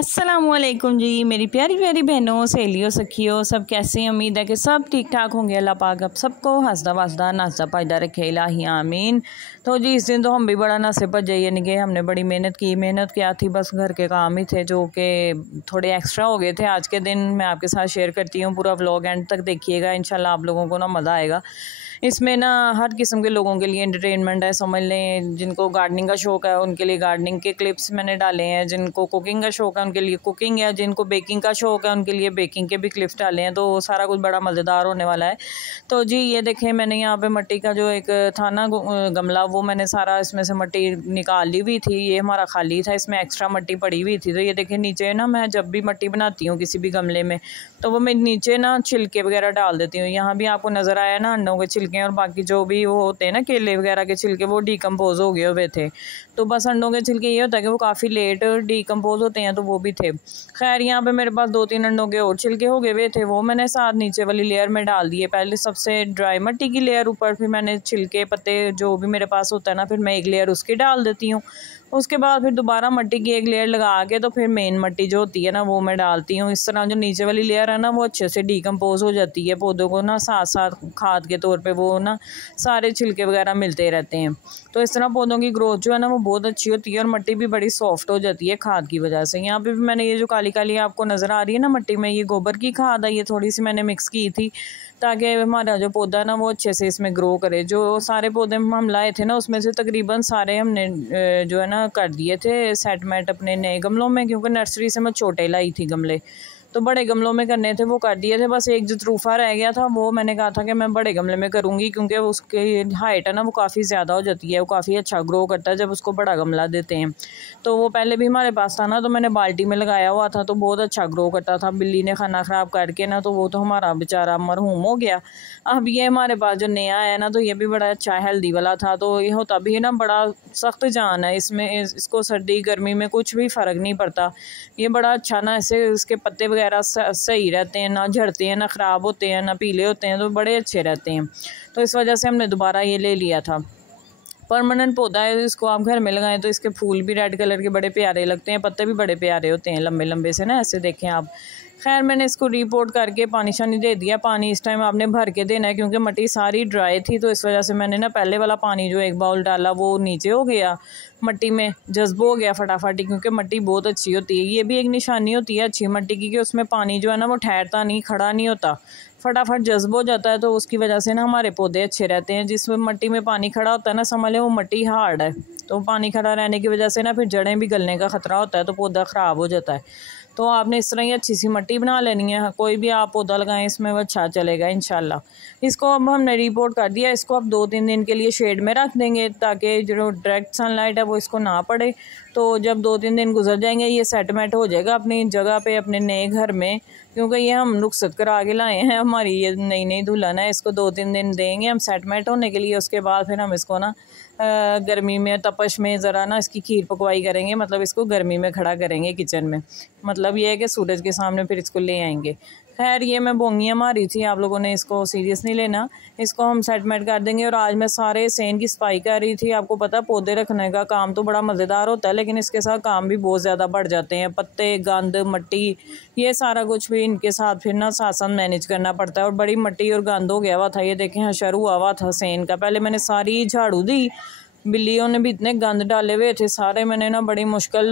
अस्सलामुअलैकुम जी, मेरी प्यारी प्यारी बहनों, सहेलियों, सखियों, सब कैसे हैं। उम्मीद है कि सब ठीक ठाक होंगे। अल्लाह पाक अब सबको हंसदा वासदा नाचता पायदा रखे, इलाही आमीन। तो जी इस दिन तो हम भी बड़ा नशे भजे, यानी कि हमने बड़ी मेहनत की। मेहनत क्या थी, बस घर के काम ही थे जो कि थोड़े एक्स्ट्रा हो गए थे। आज के दिन मैं आपके साथ शेयर करती हूँ, पूरा व्लॉग एंड तक देखिएगा, इंशाल्लाह आप लोगों को ना मज़ा आएगा। इसमें ना हर किस्म के लोगों के लिए एंटरटेनमेंट है, समझ लें। जिनको गार्डनिंग का शौक़ है उनके लिए गार्डनिंग के क्लिप्स मैंने डाले हैं, जिनको कुकिंग का शौक़ है उनके लिए कुकिंग है, जिनको बेकिंग का शौक़ है उनके लिए बेकिंग के भी क्लिप्स डाले हैं। तो सारा कुछ बड़ा मज़ेदार होने वाला है। तो जी ये देखें, मैंने यहाँ पे मिट्टी का जो एक था ना गमला, वो मैंने सारा इसमें से मिट्टी निकाल ली हुई थी। ये हमारा खाली था, इसमें एक्स्ट्रा मिट्टी पड़ी हुई थी। तो ये देखें नीचे ना, मैं जब भी मिट्टी बनाती हूँ किसी भी गमले में, तो वो मैं नीचे ना छिलके वगैरह डाल देती हूँ। यहाँ भी आपको नज़र आया ना, अंडों के छिलके और बाकी जो भी वो होते हैं ना, केले वगैरह के छिलके, वो डिकम्पोज हो गए हुए थे। तो बस अंडों के छिलके ये होता है कि वो काफ़ी लेट डिकम्पोज होते हैं, तो वो भी थे। खैर यहाँ पे मेरे पास 2-3 अंडों के और छिलके हो गए हुए थे, वो मैंने साथ नीचे वाली लेयर में डाल दिए। पहले सबसे ड्राई मिट्टी की लेयर ऊपर, फिर मैंने छिलके पत्ते जो भी मेरे पास होता है ना, फिर मैं एक लेयर उसकी डाल देती हूँ। उसके बाद फिर दोबारा मिट्टी की एक लेयर लगा के तो फिर मेन मिट्टी जो होती है ना, वो मैं डालती हूँ। इस तरह जो नीचे वाली लेयर है ना, वो अच्छे से डिकम्पोज हो जाती है। पौधों को ना साथ साथ खाद के तौर पे वो ना सारे छिलके वगैरह मिलते रहते हैं। तो इस तरह पौधों की ग्रोथ जो है ना, वो बहुत अच्छी होती है और मिट्टी भी बड़ी सॉफ्ट हो जाती है खाद की वजह से। यहाँ पे भी मैंने ये जो काली काली आपको नज़र आ रही है ना मिट्टी में, ये गोबर की खाद है। ये थोड़ी सी मैंने मिक्स की थी ताकि हमारा जो पौधा है ना, वो अच्छे से इसमें ग्रो करे। जो सारे पौधे हम लाए थे ना, उसमें से तकरीबन सारे हमने जो है ना कर दिए थे सेटमेंट अपने नए गमलों में, क्योंकि नर्सरी से मैं छोटे लाई थी गमले, तो बड़े गमलों में करने थे, वो कर दिए थे। बस एक जतरूफा रह गया था, वो मैंने कहा था कि मैं बड़े गमले में करूँगी, क्योंकि उसकी हाइट है ना वो काफ़ी ज़्यादा हो जाती है, वो काफ़ी अच्छा ग्रो करता है जब उसको बड़ा गमला देते हैं। तो वो पहले भी हमारे पास था ना, तो मैंने बाल्टी में लगाया हुआ था, तो बहुत अच्छा ग्रो करता था। बिल्ली ने खाना ख़राब करके ना, तो वो तो हमारा बेचारा मरहूम हो गया। अब ये हमारे पास जो नया है ना, तो ये भी बड़ा अच्छा हेल्दी वाला था। तो ये होता भी है ना, बड़ा सख्त जान है इसमें, इसको सर्दी गर्मी में कुछ भी फ़र्क नहीं पड़ता। ये बड़ा अच्छा ना, ऐसे इसके पत्ते वगैरह सही रहते हैं, ना झड़ते हैं, ना ख़राब होते हैं, ना पीले होते हैं, तो बड़े अच्छे रहते हैं। तो इस वजह से हमने दोबारा ये ले लिया था। परमानेंट पौधा है, इसको आप घर में लगाएं तो इसके फूल भी रेड कलर के बड़े प्यारे लगते हैं, पत्ते भी बड़े प्यारे होते हैं, लंबे लंबे से ना, ऐसे देखें आप। खैर मैंने इसको रिपोर्ट करके पानी शानी दे दिया। पानी इस टाइम आपने भर के देना है, क्योंकि मिट्टी सारी ड्राई थी, तो इस वजह से मैंने ना पहले वाला पानी जो एक बाउल डाला वो नीचे हो गया, मिट्टी में जज्ब हो गया फटाफट ही, क्योंकि मिट्टी बहुत अच्छी होती है। ये भी एक निशानी होती है अच्छी मिट्टी की, कि उसमें पानी जो है ना वो ठहरता नहीं, खड़ा नहीं होता, फटाफट जज्ब हो जाता है। तो उसकी वजह से ना हमारे पौधे अच्छे रहते हैं। जिस मिट्टी में पानी खड़ा होता है ना, समझ लें वो मिट्टी हार्ड है, तो पानी खड़ा रहने की वजह से ना फिर जड़ें भी गलने का ख़तरा होता है, तो पौधा ख़राब हो जाता है। तो आपने इस तरह ही अच्छी सी मिट्टी बना लेनी है। कोई भी आप पौधा लगाएं इसमें वो अच्छा चलेगा इंशाल्लाह। इसको अब हमने रिपोर्ट कर दिया। इसको अब 2-3 दिन के लिए शेड में रख देंगे, ताकि जो डायरेक्ट सनलाइट है वो इसको ना पड़े। तो जब 2-3 दिन गुजर जाएंगे, ये सेटमेंट हो जाएगा अपनी जगह पे, अपने नए घर में, क्योंकि ये हम रुखसत करा के लाए हैं। हमारी ये नई नई दुल्हन है, इसको 2-3 दिन देंगे हम सेटमेंट होने के लिए। उसके बाद फिर हम इसको ना गर्मी में तपश में ज़रा ना इसकी खीर पकवाई करेंगे, मतलब इसको गर्मी में खड़ा करेंगे किचन में। मतलब ये है कि सूरज के सामने फिर इसको ले आएंगे। खैर ये मैं बोंगियाँ मारी थी, आप लोगों ने इसको सीरियस नहीं लेना। इसको हम सेटमेंट कर देंगे। और आज मैं सारे सेन की सफाई कर रही थी। आपको पता है पौधे रखने का काम तो बड़ा मज़ेदार होता है, लेकिन इसके साथ काम भी बहुत ज़्यादा बढ़ जाते हैं। पत्ते, गंद, मिट्टी, ये सारा कुछ भी इनके साथ फिर ना साथ साथ मैनेज करना पड़ता है। और बड़ी मिट्टी और गंद हो गया हुआ था, ये देखें हशर हुआ हुआ था सेन का। पहले मैंने सारी झाड़ू दी, बिल्लियों ने भी इतने गंद डाले हुए थे सारे, मैंने ना बड़ी मुश्किल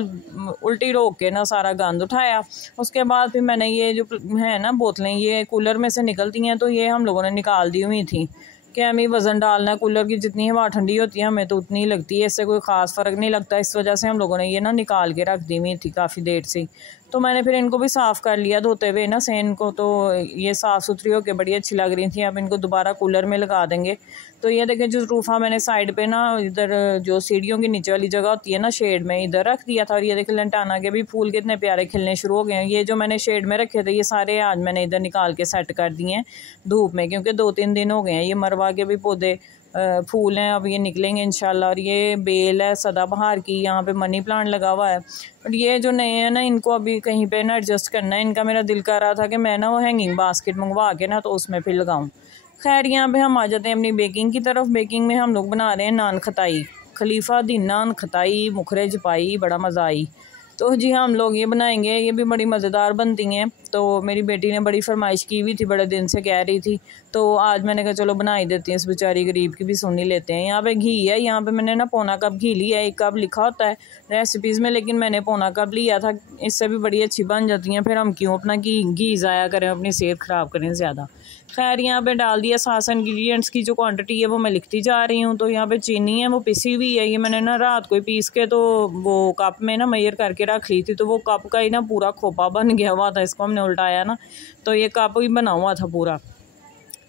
उल्टी रोक के ना सारा गंद उठाया। उसके बाद फिर मैंने ये जो है ना बोतलें, ये कूलर में से निकलती हैं, तो ये हम लोगों ने निकाल दी हुई थी कि हमें वज़न डालना है। कूलर की जितनी हवा ठंडी होती है हमें तो उतनी ही लगती है, इससे कोई ख़ास फ़र्क नहीं लगता। इस वजह से हम लोगों ने ये ना निकाल के रख दी हुई थी काफ़ी देर से। तो मैंने फिर इनको भी साफ़ कर लिया धोते हुए ना सेन को, तो ये साफ़ सुथरी होकर बड़ी अच्छी लग रही थी। अब इनको दोबारा कूलर में लगा देंगे। तो ये देखें जो रूफा मैंने साइड पे ना, इधर जो सीढ़ियों की नीचे वाली जगह होती है ना शेड में, इधर रख दिया था। और ये देखें लंटाना के भी फूल कितने प्यारे खिलने शुरू हो गए हैं। ये जो मैंने शेड में रखे थे, ये सारे आज मैंने इधर निकाल के सेट कर दिए हैं धूप में, क्योंकि 2-3 दिन हो गए हैं। ये मरवा के भी पौधे फूल हैं, अब ये निकलेंगे इंशाल्लाह। और ये बेल है सदाबहार की, यहाँ पे मनी प्लांट लगा हुआ है। और ये जो नए हैं ना, इनको अभी कहीं पे ना एडजस्ट करना है। इनका मेरा दिल कर रहा था कि मैं ना वो हैंगिंग बास्केट मंगवा के ना तो उसमें फिर लगाऊं। खैर यहाँ पे हम आ जाते हैं अपनी बेकिंग की तरफ। बेकिंग में हम लोग बना रहे हैं नान खताई, खलीफा दी नान खताई मुखरे जपाई, बड़ा मज़ा आई। तो जी हम लोग ये बनाएंगे, ये भी बड़ी मज़ेदार बनती हैं। तो मेरी बेटी ने बड़ी फरमाइश की हुई थी, बड़े दिन से कह रही थी, तो आज मैंने कहा चलो बना ही देती हैं, इस बेचारी गरीब की भी सुन ही लेते हैं। यहाँ पे घी है, यहाँ पे मैंने ना पौना कप घी लिया है। 1 कप लिखा होता है रेसिपीज़ में, लेकिन मैंने पौना कप लिया था। इससे भी बड़ी अच्छी बन जाती हैं, फिर हम क्यों अपना घी ज़ाया करें, अपनी सेहत ख़राब करें ज़्यादा। खैर यहाँ पे डाल दिया सास। इंग्रेडिएंट्स की जो क्वांटिटी है वो मैं लिखती जा रही हूँ। तो यहाँ पे चीनी है, वो पिसी हुई है। ये मैंने ना रात को पीस के तो वो कप में ना मेजर करके रख ली थी, तो वो कप का ही ना पूरा खोपा बन गया हुआ था। इसको हमने उल्टाया ना, तो ये कप ही बना हुआ था पूरा।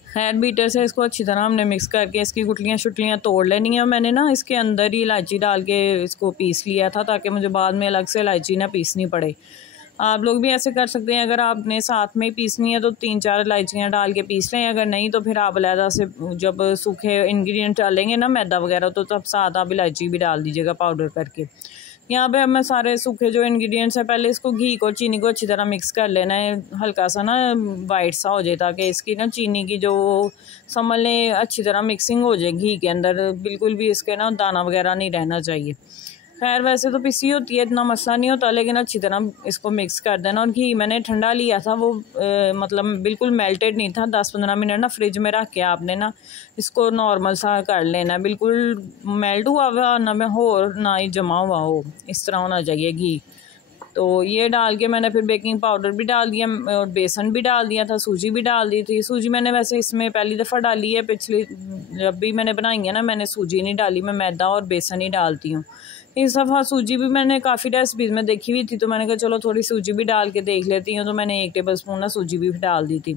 खैर बीटर से इसको अच्छी तरह हमने मिक्स करके इसकी गुटलियाँ शुटलियाँ तोड़ लेनी है। मैंने ना इसके अंदर ही इलायची डाल के इसको पीस लिया था, ताकि मुझे बाद में अलग से इलायची ना पीसनी पड़े। आप लोग भी ऐसे कर सकते हैं, अगर आपने साथ में पीसनी है तो 3-4 इलायचियाँ डाल के पीस लें। अगर नहीं तो फिर आप अलहदा से जब सूखे इंग्रेडिएंट डालेंगे ना, मैदा वगैरह, तो तब साथ आप इलायची भी डाल दीजिएगा पाउडर करके। यहाँ पे अब मैं सारे सूखे जो इंग्रेडिएंट्स हैं, पहले इसको घी को चीनी को अच्छी तरह मिक्स कर लेना है, हल्का सा ना वाइट सा हो जाए, ताकि इसकी ना चीनी की जो समझ लें अच्छी तरह मिक्सिंग हो जाए घी के अंदर। बिल्कुल भी इसके ना दाना वगैरह नहीं रहना चाहिए। खैर वैसे तो पिसी होती है, इतना मसला नहीं होता, लेकिन अच्छी तरह इसको मिक्स कर देना। और घी मैंने ठंडा लिया था, वो मतलब बिल्कुल मेल्टेड नहीं था। 10-15 मिनट ना फ्रिज में रख के आपने ना इसको नॉर्मल सा कर लेना, बिल्कुल मेल्ट हुआ हुआ ना में हो और ना ही जमा हुआ हो, इस तरह होना चाहिए घी। तो ये डाल के मैंने फिर बेकिंग पाउडर भी डाल दिया और बेसन भी डाल दिया था, सूजी भी डाल दी थी। सूजी मैंने वैसे इसमें पहली दफ़ा डाली है, पिछली जब भी मैंने बनाई है ना मैंने सूजी नहीं डाली, मैं मैदा और बेसन ही डालती हूँ। इस दफ़ा सूजी भी मैंने काफ़ी रेसिपीज़ में देखी हुई थी, तो मैंने कहा चलो थोड़ी सूजी भी डाल के देख लेती हूँ। तो मैंने 1 टेबल स्पून ना सूजी भी डाल दी थी।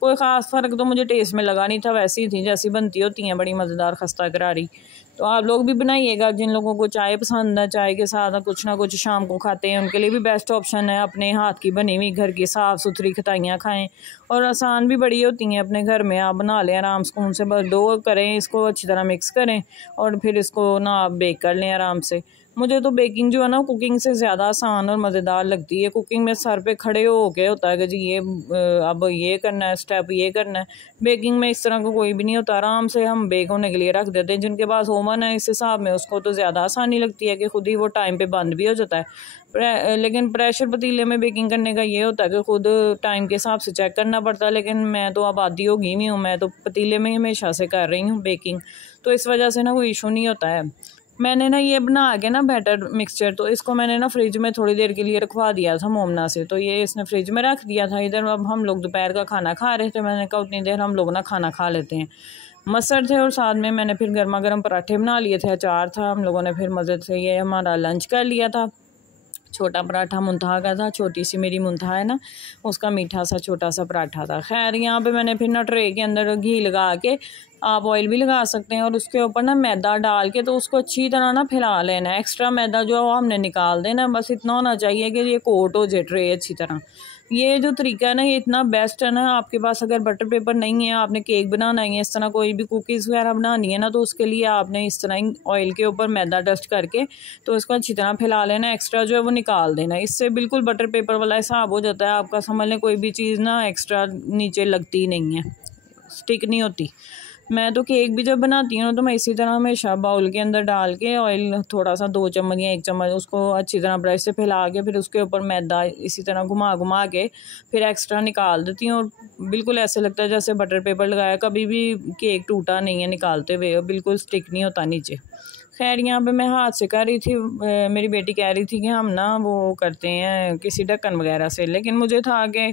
कोई ख़ास फ़र्क तो मुझे टेस्ट में लगा नहीं था, वैसी ही थी जैसी बनती होती हैं, बड़ी मज़ेदार खस्ता करारी। तो आप लोग भी बनाइएगा। जिन लोगों को चाय पसंद है, चाय के साथ कुछ ना कुछ शाम को खाते हैं, उनके लिए भी बेस्ट ऑप्शन है। अपने हाथ की बनी हुई घर की साफ़ सुथरी खटाइयाँ खाएं, और आसान भी बड़ी होती हैं। अपने घर में आप बना लें आराम सुकून से, बस डो करें, इसको अच्छी तरह मिक्स करें और फिर इसको ना आप बेक कर लें आराम से। मुझे तो बेकिंग जो है ना कुकिंग से ज़्यादा आसान और मज़ेदार लगती है। कुकिंग में सर पे खड़े हो के होता है कि जी ये अब ये करना है, स्टेप ये करना है। बेकिंग में इस तरह का कोई भी नहीं होता, आराम से हम बेक होने के लिए रख देते हैं। जिनके पास ओवन है इस हिसाब में, उसको तो ज़्यादा आसानी लगती है कि खुद ही वो टाइम पे बंद भी हो जाता है। लेकिन प्रेशर पतीले में बेकिंग करने का ये होता है कि खुद टाइम के हिसाब से चेक करना पड़ता है। लेकिन मैं तो अब आदी हो गई हुई हूँ, मैं तो पतीले में हमेशा से कर रही हूँ बेकिंग, तो इस वजह से ना कोई इशू नहीं होता है। मैंने ना ये बना के ना बैटर मिक्सचर, तो इसको मैंने ना फ्रिज में थोड़ी देर के लिए रखवा दिया था मोमना से, तो ये इसने फ्रिज में रख दिया था। इधर अब हम लोग दोपहर का खाना खा रहे थे, मैंने कहा उतनी देर हम लोग ना खाना खा लेते हैं। मसर थे और साथ में मैंने फिर गर्मा गर्म पराठे बना लिए थे, अचार था। हम लोगों ने फिर मज़े से ये हमारा लंच कर लिया था। छोटा पराठा मुंतहा का था, छोटी सी मेरी मुंतहा है ना, उसका मीठा सा छोटा सा पराठा था। खैर यहाँ पे मैंने फिर ना ट्रे के अंदर घी लगा के, आप ऑयल भी लगा सकते हैं, और उसके ऊपर ना मैदा डाल के तो उसको अच्छी तरह ना फैला लेना है। एक्स्ट्रा मैदा जो है वो हमने निकाल देना, बस इतना होना चाहिए कि ये कोट हो जाए ट्रे अच्छी तरह। ये जो तरीका है ना ये इतना बेस्ट है ना। आपके पास अगर बटर पेपर नहीं है, आपने केक बनाना है, इस तरह कोई भी कुकीज़ वगैरह बनानी है ना, तो उसके लिए आपने इस तरह ऑयल के ऊपर मैदा डस्ट करके तो इसको अच्छी तरह फैला लेना, एक्स्ट्रा जो है वो निकाल देना। इससे बिल्कुल बटर पेपर वाला हिसाब हो जाता है आपका। समझ लें कोई भी चीज़ ना एक्स्ट्रा नीचे लगती नहीं है, स्टिक नहीं होती। मैं तो केक भी जब बनाती हूँ तो मैं इसी तरह हमेशा बाउल के अंदर डाल के ऑयल थोड़ा सा 2 चम्मच या 1 चम्मच उसको अच्छी तरह ब्रश से फैला के फिर उसके ऊपर मैदा इसी तरह घुमा घुमा के फिर एक्स्ट्रा निकाल देती हूँ। और बिल्कुल ऐसे लगता है जैसे बटर पेपर लगाया, कभी भी केक टूटा नहीं है निकालते हुए, बिल्कुल स्टिक नहीं होता नीचे। खैर यहाँ पे मैं हाथ से कर रही थी, मेरी बेटी कह रही थी कि हम ना वो करते हैं किसी ढक्कन वगैरह से, लेकिन मुझे था कि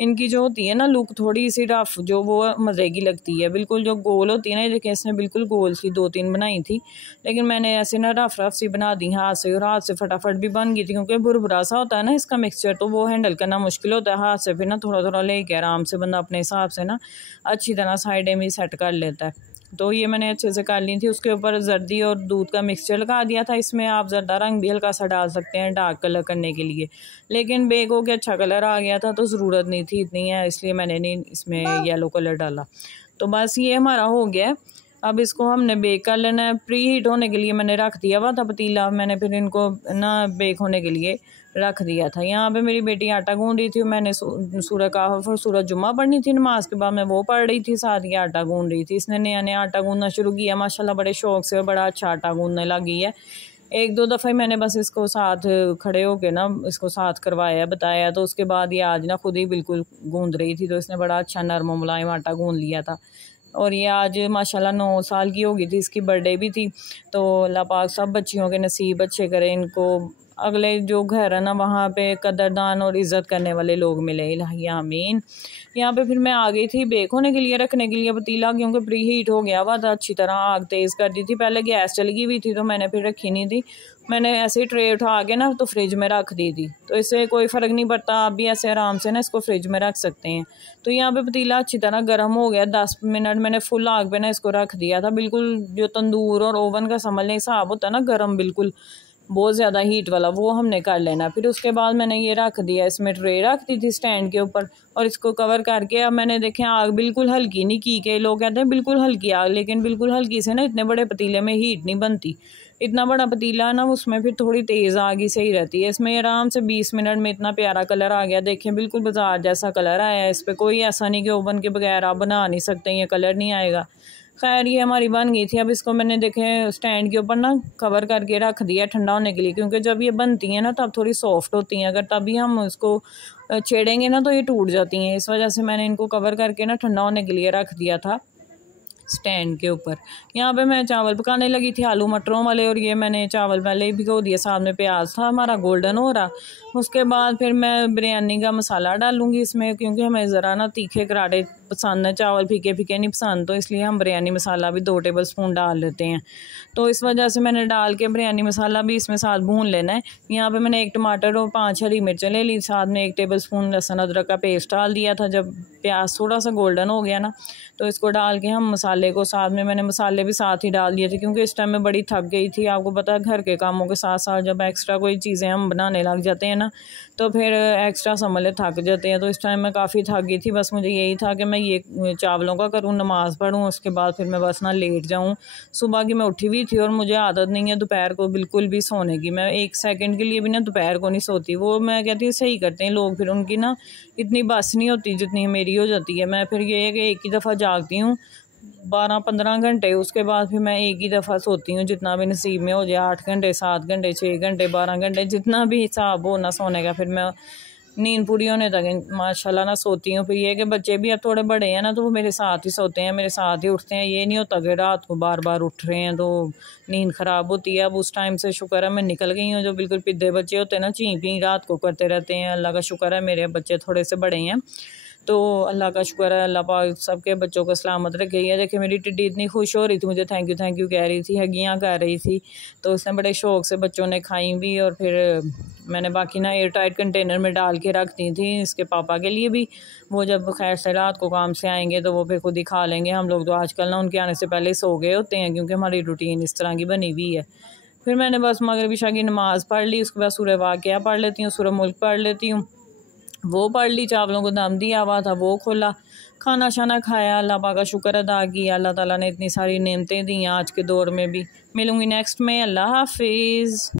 इनकी जो होती है ना लुक थोड़ी सी रफ, जो वो मज़े की लगती है। बिल्कुल जो गोल होती है ना, देखिए इसने बिल्कुल गोल सी 2-3 बनाई थी, लेकिन मैंने ऐसे ना रफ सी बना दी हाथ से, और हाथ से फटाफट भी बन गई थी। क्योंकि भुरभुरा सा होता है ना इसका मिक्सचर, तो वो हैंडल करना मुश्किल होता है। हाथ से फिर ना थोड़ा थोड़ा लेके आराम से बंदा अपने हिसाब से ना अच्छी तरह साइडें भी सेट कर लेता है। तो ये मैंने अच्छे से कर ली थी। उसके ऊपर जर्दी और दूध का मिक्सचर लगा दिया था। इसमें आप जर्दा रंग भी हल्का सा डाल सकते हैं डार्क कलर करने के लिए, लेकिन बेक हो के अच्छा कलर आ गया था तो ज़रूरत नहीं थी इतनी है, इसलिए मैंने नहीं इसमें येलो कलर डाला। तो बस ये हमारा हो गया। अब इसको हमने बेक कर लेना है। प्री हीट होने के लिए मैंने रख दिया हुआ था पतीला, मैंने फिर इनको ना बेक होने के लिए रख दिया था। यहाँ पे मेरी बेटी आटा गूंद रही थी, मैंने सूरह कहफ और सूरह जुम्मा पढ़नी थी नमाज के बाद, मैं वो पढ़ रही थी, साथ ही आटा गूंद रही थी। इसने नया नया आटा गूंदना शुरू किया माशाल्लाह, बड़े शौक से और बड़ा अच्छा आटा गूंदने लगी है। एक दो दफ़ा ही मैंने बस इसको साथ खड़े होके ना इसको साथ करवाया बताया, तो उसके बाद ये आज ना खुद ही बिल्कुल गूंद रही थी, तो इसने बड़ा अच्छा नरम मुलायम आटा गूंद लिया था। और ये आज माशाल्लाह 9 साल की हो गई थी, इसकी बर्थडे भी थी। तो अल्लाह पाक सब बच्चियों के नसीब अच्छे करें, इनको अगले जो घर है ना वहाँ पे कदरदान और इज़्ज़त करने वाले लोग मिले, इलाही आमीन। यहाँ पे फिर मैं आ गई थी बेक होने के लिए, रखने के लिए पतीला, क्योंकि प्री हीट हो गया हुआ था, अच्छी तरह आग तेज़ कर दी थी। पहले गैस चली गई हुई थी तो मैंने फिर रखी नहीं थी, मैंने ऐसे ही ट्रे उठा के ना तो फ्रिज में रख दी थी। तो इससे कोई फ़र्क नहीं पड़ता, आप भी ऐसे आराम से ना इसको फ्रिज में रख सकते हैं। तो यहाँ पे पतीला अच्छी तरह गर्म हो गया, 10 मिनट मैंने फुल आग पे ना इसको रख दिया था। बिल्कुल जो तंदूर और ओवन का समझ लें हिसाब होता है ना गर्म, बिल्कुल बहुत ज़्यादा हीट वाला, वो हमने कर लेना। फिर उसके बाद मैंने ये रख दिया, इसमें ट्रे रख दी थी स्टैंड के ऊपर, और इसको कवर करके अब मैंने देखें आग बिल्कुल हल्की नहीं की, के लोग कहते हैं बिल्कुल हल्की आग, लेकिन बिल्कुल हल्की से ना इतने बड़े पतीले में हीट नहीं बनती। इतना बड़ा पतीला ना उसमें फिर थोड़ी तेज़ आग ही सही रहती है। इसमें आराम से 20 मिनट में इतना प्यारा कलर आ गया, देखें बिल्कुल बाजार जैसा कलर आया है। इस पर कोई ऐसा नहीं कि ओवन के बगैर आप बना नहीं सकते, ये कलर नहीं आएगा। खैर ये हमारी बन गई थी। अब इसको मैंने देखें स्टैंड के ऊपर ना कवर करके रख दिया ठंडा होने के लिए, क्योंकि जब ये बनती हैं ना तब थोड़ी सॉफ्ट होती हैं, अगर तभी हम इसको छेड़ेंगे ना तो ये टूट जाती हैं। इस वजह से मैंने इनको कवर करके ना ठंडा होने के लिए रख दिया था स्टैंड के ऊपर। यहाँ पे मैं चावल पकाने लगी थी आलू मटरों वाले, और ये मैंने चावल पहले ही भिगो दिए, साथ में प्याज था हमारा गोल्डन हो रहा। उसके बाद फिर मैं बिरयानी का मसाला डालूंगी इसमें, क्योंकि हमें ज़रा ना तीखे करारे पसंद है, चावल फीके फीके नहीं पसंद, तो इसलिए हम बिरयानी मसाला भी 2 टेबल स्पून डाल लेते हैं। तो इस वजह से मैंने डाल के बिरयानी मसाला भी इसमें साथ भून लेना है। यहाँ पे मैंने 1 टमाटर और 5 हरी मिर्चें ले ली, साथ में 1 टेबल स्पून लहसुन अदरक का पेस्ट डाल दिया था। जब प्याज थोड़ा सा गोल्डन हो गया ना तो इसको डाल के हम मसाले को साथ में, मैंने मसाले भी साथ ही डाल दिए थे, क्योंकि इस टाइम में बड़ी थक गई थी। आपको पता है घर के कामों के साथ साथ जब एक्स्ट्रा कोई चीज़ें हम बनाने लग जाते हैं ना तो फिर एक्स्ट्रा समझ ले थक जाते हैं। तो इस टाइम में काफ़ी थक गई थी, बस मुझे यही था कि मैं ये चावलों का करूँ, नमाज़ पढ़ूँ, उसके बाद फिर मैं बस ना लेट जाऊँ। सुबह की मैं उठी हुई थी और मुझे आदत नहीं है दोपहर को बिल्कुल भी सोने की, मैं 1 सेकंड के लिए भी ना दोपहर को नहीं सोती। वो मैं कहती हूँ सही करते हैं लोग, फिर उनकी ना इतनी बस नहीं होती जितनी मेरी हो जाती है। मैं फिर ये है कि एक ही दफ़ा जागती हूँ 12-15 घंटे, उसके बाद फिर मैं एक ही दफ़ा सोती हूँ, जितना भी नसीब में हो जाए, 8 घंटे 7 घंटे 6 घंटे 12 घंटे जितना भी हिसाब हो ना सोने का, फिर मैं नींद पूरी होने तक माशाल्लाह ना सोती हूँ। फिर ये कि बच्चे भी अब थोड़े बड़े हैं ना तो वो मेरे साथ ही सोते हैं, मेरे साथ ही उठते हैं। ये नहीं होता कि रात को बार बार उठ रहे हैं तो नींद ख़राब होती है। अब उस टाइम से शुक्र है मैं निकल गई हूँ। जो बिल्कुल पिद्दे बच्चे होते हैं ना चीं पीं रात को करते रहते हैं, अल्लाह का शुक्र है मेरे बच्चे थोड़े से बड़े हैं, तो अल्लाह का शुक्र है। अल्लाह पाक सबके बच्चों को सलामत रखे। है देखिए मेरी टिड्डी इतनी खुश हो रही थी, मुझे थैंक यू कह रही थी, हगियाँ कर रही थी, तो उसने बड़े शौक़ से बच्चों ने खाई भी। और फिर मैंने बाकी ना एयर टाइट कंटेनर में डाल के रख दी थी इसके पापा के लिए भी। वो जब खैर से रात को काम से आएंगे तो वो फिर खुद ही खा लेंगे। हम लोग तो आजकल ना उनके आने से पहले ही सो गए होते हैं, क्योंकि हमारी रूटीन इस तरह की बनी हुई है। फिर मैंने बस मगरिब इशा की नमाज़ पढ़ ली, उसके बाद सूरह वाक़िया पढ़ लेती हूँ, सूरह मुल्क पढ़ लेती हूँ, वो पढ़ ली। चावलों को दम दिया हुआ था वो खोला, खाना शाना खाया, अल्लाह पाक का शुक्र अदा किया। अल्लाह ताला ने इतनी सारी नेमतें दी आज के दौर में भी। मिलूँगी नेक्स्ट में, अल्लाह हाफिज़।